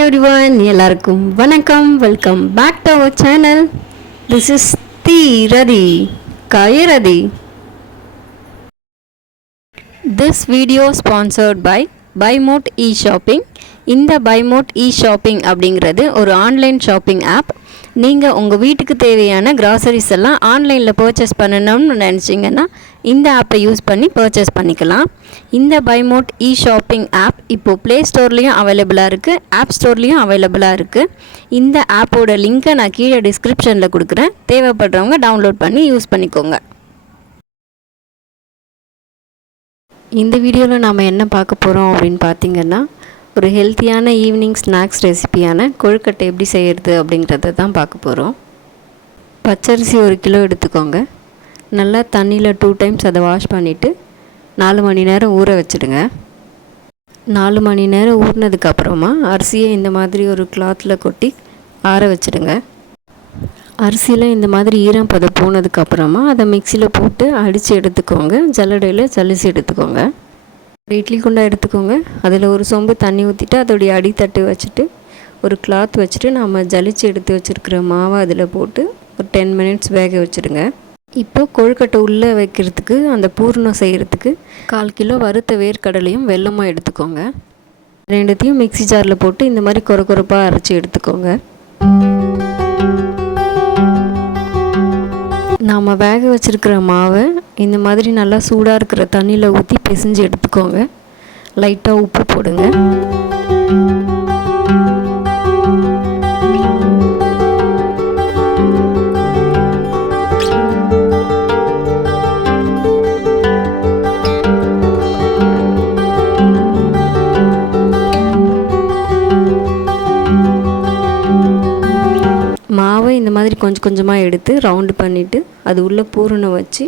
everyone, எல்லாருக்கும் வணக்கம். Welcome back to our channel. This is Rathi காயரதி. This video sponsored by Buymode e shopping. இந்த Buymode இ-ஷாப்பிங் அப்படிங்கிறது ஒரு ஆன்லைன் ஷாப்பிங் ஆப். நீங்கள் உங்கள் வீட்டுக்கு தேவையான கிராசரிஸ் எல்லாம் ஆன்லைனில் பர்ச்சேஸ் பண்ணணும்னு நினச்சிங்கன்னா இந்த ஆப்பை யூஸ் பண்ணி பர்ச்சேஸ் பண்ணிக்கலாம். இந்த பைமோட் இ-ஷாப்பிங் ஆப் இப்போது ப்ளே ஸ்டோர்லேயும் அவைலபிளாக இருக்குது, ஆப் ஸ்டோர்லேயும் அவைலபிளாக இருக்குது. இந்த ஆப்போட லிங்க்கை நான் கீழே டிஸ்கிரிப்ஷனில் கொடுக்குறேன். தேவைப்படுறவங்க டவுன்லோட் பண்ணி யூஸ் பண்ணிக்கோங்க. இந்த வீடியோவில் நாம் என்ன பார்க்க போகிறோம் அப்படின்னு பார்த்திங்கன்னா, ஒரு ஹெல்த்தியான ஈவினிங் ஸ்நாக்ஸ் ரெசிபியான கொழுக்கட்டை எப்படி செய்கிறது அப்படிங்கிறத தான் பார்க்க போகிறோம். பச்சரிசி 1 கிலோ எடுத்துக்கோங்க. நல்லா தண்ணியில் 2 டைம்ஸ் அதை வாஷ் பண்ணிவிட்டு 4 மணி நேரம் ஊற வச்சுடுங்க. 4 மணி நேரம் ஊறினதுக்கப்புறமா அரிசியை இந்த மாதிரி ஒரு கிளாத்தில் கொட்டி ஆற வச்சுடுங்க. அரிசியில் இந்த மாதிரி ஈரம் பதம் போனதுக்கப்புறமா அதை மிக்சியில் போட்டு அடித்து எடுத்துக்கோங்க. ஜல்லடையில் ஜலிச்சு எடுத்துக்கோங்க. இட்லி குண்டா எடுத்துக்கோங்க. அதில் ஒரு சொம்பு தண்ணி ஊற்றிட்டு அதோடைய அடித்தட்டு வச்சுட்டு ஒரு கிளாத் வச்சுட்டு நம்ம ஜலிச்சு எடுத்து வச்சுருக்கிற மாவை அதில் போட்டு ஒரு 10 மினிட்ஸ் வேக வச்சுடுங்க. இப்போ கொழுக்கட்டை உள்ளே வைக்கிறதுக்கு அந்த பூர்ணம் செய்கிறதுக்கு 1/4 கிலோ வறுத்த வேர்க்கடலையும் வெல்லமும் எடுத்துக்கோங்க. ரெண்டுத்தையும் மிக்ஸி ஜாரில் போட்டு இந்த மாதிரி கொரப்பாக அரைச்சி எடுத்துக்கோங்க. நாம் வேக வச்சுருக்கிற மாவை இந்த மாதிரி நல்லா சூடாக இருக்கிற தண்ணியில் ஊற்றி பிசைஞ்சு எடுத்துக்கோங்க. லைட்டாக உப்பு போடுங்க. மாவை இந்த மாதிரி கொஞ்சம் கொஞ்சமாக எடுத்து ரவுண்டு பண்ணிவிட்டு அது உள்ளே பூரணம் வச்சு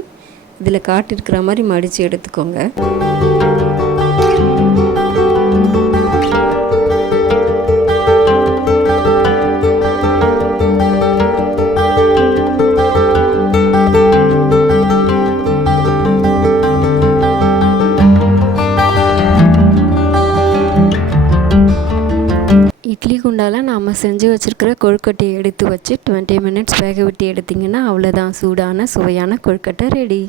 இதில் காட்டியிருக்கிற மாதிரி மடித்து எடுத்துக்கோங்க. இட்லி குண்டால் நாம் செஞ்சு வச்சுருக்கிற கொழுக்கட்டையை எடுத்து வச்சு 20 மினிட்ஸ் வேக விட்டு எடுத்திங்கன்னா அவ்வளோதான், சூடான சுவையான கொழுக்கட்டை ரெடி.